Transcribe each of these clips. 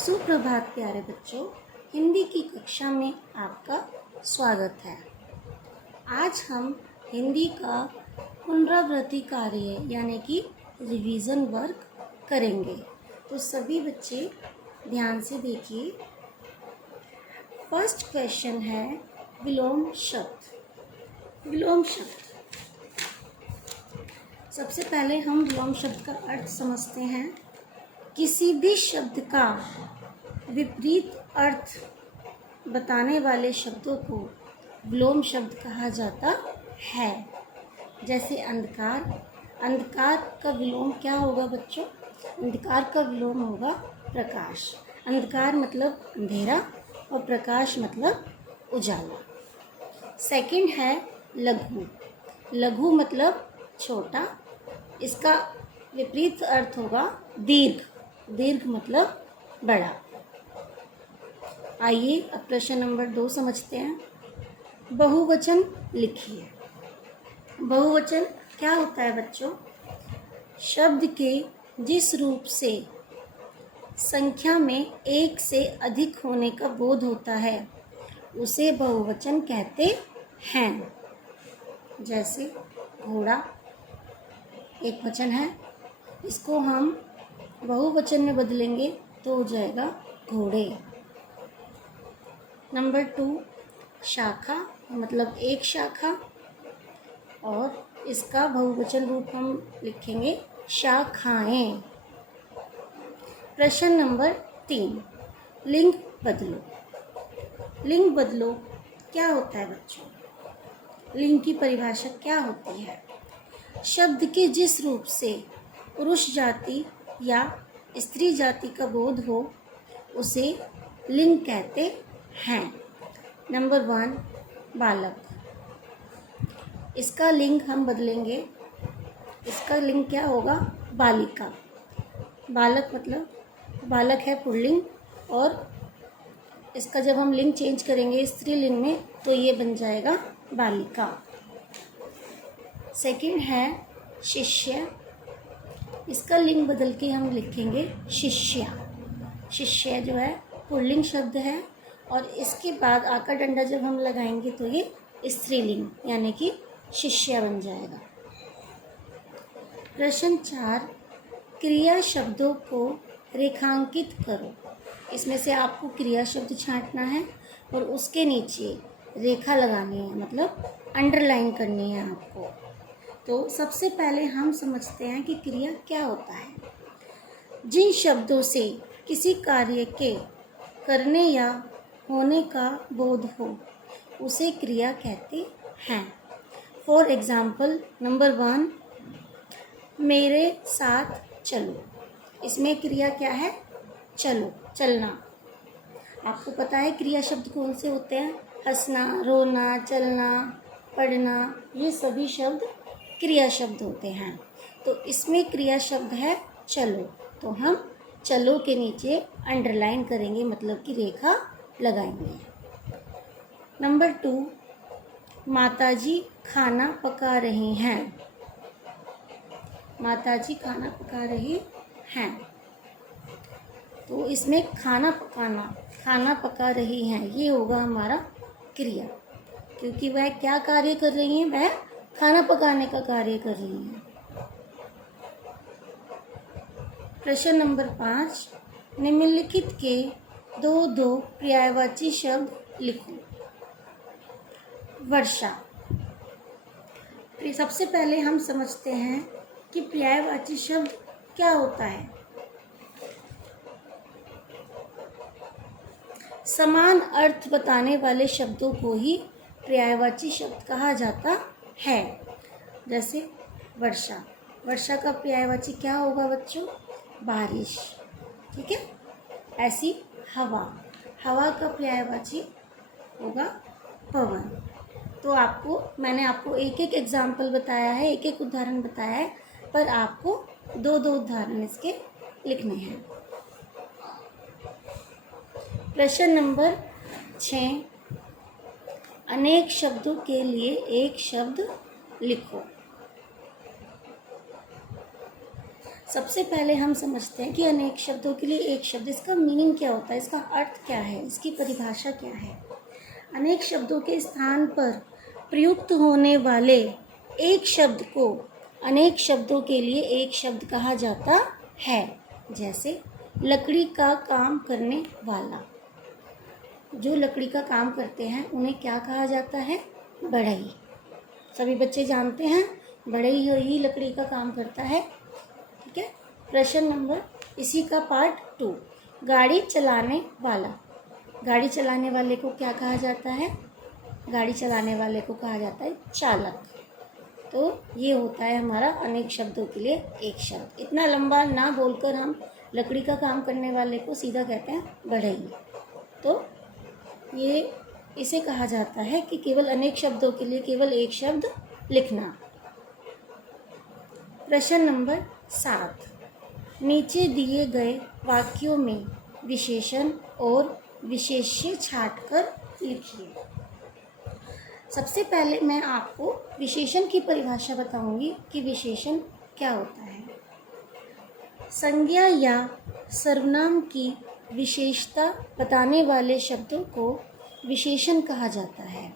सुप्रभात प्यारे बच्चों, हिंदी की कक्षा में आपका स्वागत है। आज हम हिंदी का पुनरावृत्ति कार्य यानी कि रिवीजन वर्क करेंगे। तो सभी बच्चे ध्यान से देखिए। फर्स्ट क्वेश्चन है विलोम शब्द। विलोम शब्द, सबसे पहले हम विलोम शब्द का अर्थ समझते हैं। किसी भी शब्द का विपरीत अर्थ बताने वाले शब्दों को विलोम शब्द कहा जाता है। जैसे अंधकार, अंधकार का विलोम क्या होगा बच्चों? अंधकार का विलोम होगा प्रकाश। अंधकार मतलब अंधेरा और प्रकाश मतलब उजाला। सेकंड है लघु। लघु मतलब छोटा, इसका विपरीत अर्थ होगा दीर्घ। दीर्घ मतलब बड़ा। आइए अब प्रश्न नंबर 2 समझते हैं। बहुवचन लिखिए। बहुवचन क्या होता है बच्चों? शब्द के जिस रूप से संख्या में एक से अधिक होने का बोध होता है उसे बहुवचन कहते हैं। जैसे घोड़ा एक वचन है, इसको हम बहुवचन में बदलेंगे तो हो जाएगा घोड़े। नंबर 2 शाखा मतलब एक शाखा, और इसका बहुवचन रूप हम लिखेंगे शाखाएं। प्रश्न नंबर 3 लिंग बदलो। लिंग बदलो क्या होता है बच्चों? लिंग की परिभाषा क्या होती है? शब्द के जिस रूप से पुरुष जाति या स्त्री जाति का बोध हो उसे लिंग कहते हैं। नंबर 1 बालक, इसका लिंग हम बदलेंगे। इसका लिंग क्या होगा? बालिका। बालक मतलब बालक है पुल्लिंग, और इसका जब हम लिंग चेंज करेंगे स्त्रीलिंग में तो ये बन जाएगा बालिका। सेकंड है शिष्य, इसका लिंग बदल के हम लिखेंगे शिष्या। शिष्य जो है पुल्लिंग शब्द है, और इसके बाद आका डंडा जब हम लगाएंगे तो ये स्त्रीलिंग यानी कि शिष्या बन जाएगा। प्रश्न 4 क्रिया शब्दों को रेखांकित करो। इसमें से आपको क्रिया शब्द छांटना है और उसके नीचे रेखा लगानी है, मतलब अंडरलाइन करनी है आपको। तो सबसे पहले हम समझते हैं कि क्रिया क्या होता है। जिन शब्दों से किसी कार्य के करने या होने का बोध हो उसे क्रिया कहते हैं। फॉर एग्जाम्पल नंबर 1 मेरे साथ चलो। इसमें क्रिया क्या है? चलो, चलना। आपको पता है क्रिया शब्द कौन से होते हैं? हंसना, रोना, चलना, पढ़ना, ये सभी शब्द क्रिया शब्द होते हैं। तो इसमें क्रिया शब्द है चलो, तो हम चलो के नीचे अंडरलाइन करेंगे, मतलब कि रेखा लगाएंगे। नंबर 2 माताजी खाना पका रही हैं। माताजी खाना पका रही हैं, तो इसमें खाना पकाना, खाना पका रही हैं, ये होगा हमारा क्रिया, क्योंकि वह क्या कार्य कर रही हैं? वह खाना पकाने का कार्य कर रही हैं। प्रश्न नंबर 5 निम्नलिखित के दो पर्यायवाची शब्द लिखो। वर्षा। सबसे पहले हम समझते हैं कि पर्यायवाची शब्द क्या होता है। समान अर्थ बताने वाले शब्दों को ही पर्यायवाची शब्द कहा जाता है। जैसे वर्षा, वर्षा का पर्यायवाची क्या होगा बच्चों? बारिश। ठीक है। ऐसी हवा, हवा का पर्यायवाची होगा पवन। तो मैंने आपको एक एक एग्जाम्पल बताया है, एक एक उदाहरण बताया है, पर आपको दो उदाहरण इसके लिखने हैं। प्रश्न नंबर 6 अनेक शब्दों के लिए एक शब्द लिखो। सबसे पहले हम समझते हैं कि अनेक शब्दों के लिए एक शब्द, इसका मीनिंग क्या होता है, इसका अर्थ क्या है, इसकी परिभाषा क्या है। अनेक शब्दों के स्थान पर प्रयुक्त होने वाले एक शब्द को अनेक शब्दों के लिए एक शब्द कहा जाता है। जैसे लकड़ी का काम करने वाला, जो लकड़ी का काम करते हैं उन्हें क्या कहा जाता है, बढ़ई। सभी बच्चे जानते हैं बढ़ई ही लकड़ी का काम करता है। ठीक है। प्रश्न नंबर इसी का पार्ट 2, गाड़ी चलाने वाला। गाड़ी चलाने वाले को क्या कहा जाता है, गाड़ी चलाने वाले को कहा जाता है चालक। तो ये होता है हमारा अनेक शब्दों के लिए एक शब्द। इतना लंबा ना बोलकर हम लकड़ी का काम करने वाले को सीधा कहते हैं बढ़ई। तो ये इसे कहा जाता है कि केवल अनेक शब्दों के लिए केवल एक शब्द लिखना। प्रश्न नंबर 7, नीचे दिए गए वाक्यों में विशेषण और विशेष्य छांटकर लिखिए। सबसे पहले मैं आपको विशेषण की परिभाषा बताऊंगी कि विशेषण क्या होता है। संज्ञा या सर्वनाम की विशेषता बताने वाले शब्दों को विशेषण कहा जाता है।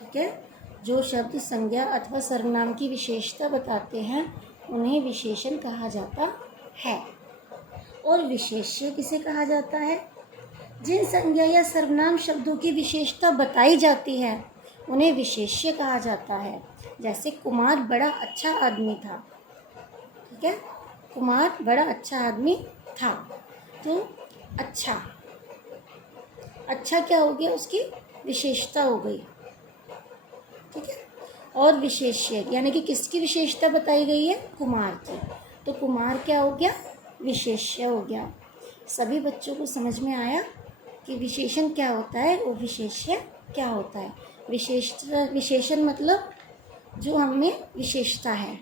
ठीक है। जो शब्द संज्ञा अथवा सर्वनाम की विशेषता बताते हैं उन्हें विशेषण कहा जाता है। और विशेष्य किसे कहा जाता है, जिन संज्ञा या सर्वनाम शब्दों की विशेषता बताई जाती है उन्हें विशेष्य कहा जाता है। जैसे कुमार बड़ा अच्छा आदमी था। ठीक है। कुमार बड़ा अच्छा आदमी था। तो अच्छा, अच्छा क्या हो गया, उसकी विशेषता हो गई। ठीक है। और विशेष्य यानी कि किसकी विशेषता बताई गई है, कुमार की। तो कुमार क्या हो गया, विशेष्य हो गया। सभी बच्चों को समझ में आया कि विशेषण क्या होता है और विशेष्य क्या होता है। विशेषण मतलब जो हमें विशेषता है।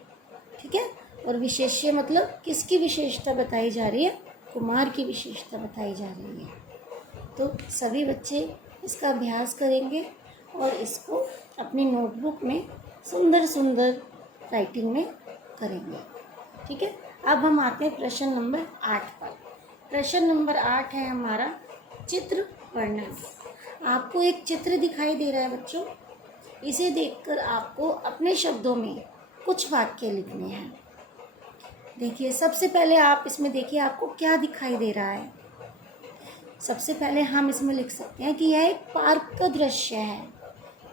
ठीक है। और विशेष्य मतलब किसकी विशेषता बताई जा रही है, कुमार की विशेषता बताई जा रही है। तो सभी बच्चे इसका अभ्यास करेंगे और इसको अपनी नोटबुक में सुंदर सुंदर राइटिंग में करेंगे। ठीक है। अब हम आते हैं प्रश्न नंबर 8 पर। प्रश्न नंबर 8 है हमारा चित्र वर्णन। आपको एक चित्र दिखाई दे रहा है बच्चों, इसे देखकर आपको अपने शब्दों में कुछ वाक्य लिखने हैं। देखिए सबसे पहले आप इसमें देखिए आपको क्या दिखाई दे रहा है। सबसे पहले हम इसमें लिख सकते हैं कि यह एक पार्क का दृश्य है।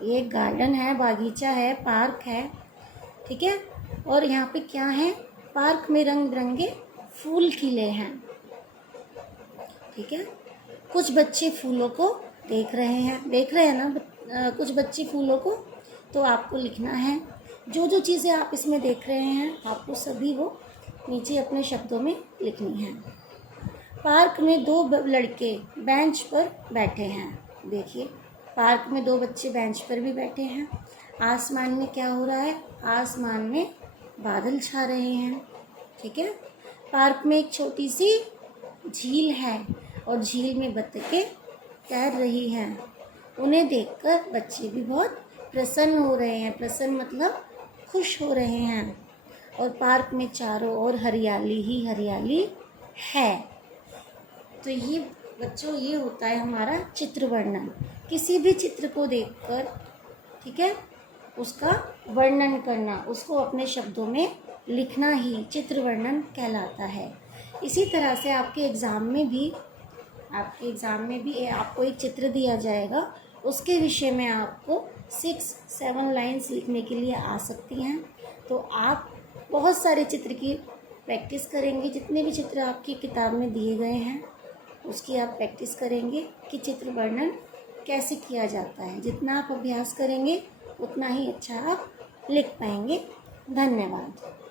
ये एक गार्डन है, बागीचा है, पार्क है। ठीक है। और यहाँ पे क्या है, पार्क में रंग बिरंगे फूल खिले हैं। ठीक है। कुछ बच्चे फूलों को देख रहे हैं ना कुछ बच्चे फूलों को। तो आपको लिखना है जो जो चीज़ें आप इसमें देख रहे हैं आपको सभी वो नीचे अपने शब्दों में लिखनी है। पार्क में 2 लड़के बेंच पर बैठे हैं। देखिए पार्क में 2 बच्चे बेंच पर भी बैठे हैं। आसमान में क्या हो रहा है, आसमान में बादल छा रहे हैं। ठीक है। पार्क में एक छोटी सी झील है और झील में बत्तखें तैर रही हैं। उन्हें देखकर बच्चे भी बहुत प्रसन्न हो रहे हैं। प्रसन्न मतलब खुश हो रहे हैं। और पार्क में चारों ओर हरियाली ही हरियाली है। तो ये बच्चों ये होता है हमारा चित्र वर्णन। किसी भी चित्र को देखकर, ठीक है, उसका वर्णन करना, उसको अपने शब्दों में लिखना ही चित्र वर्णन कहलाता है। इसी तरह से आपके एग्ज़ाम में भी आपको एक चित्र दिया जाएगा, उसके विषय में आपको 6-7 लाइन्स लिखने के लिए आ सकती हैं। तो आप बहुत सारे चित्र की प्रैक्टिस करेंगे। जितने भी चित्र आपकी किताब में दिए गए हैं उसकी आप प्रैक्टिस करेंगे कि चित्र वर्णन कैसे किया जाता है। जितना आप अभ्यास करेंगे उतना ही अच्छा आप लिख पाएंगे। धन्यवाद।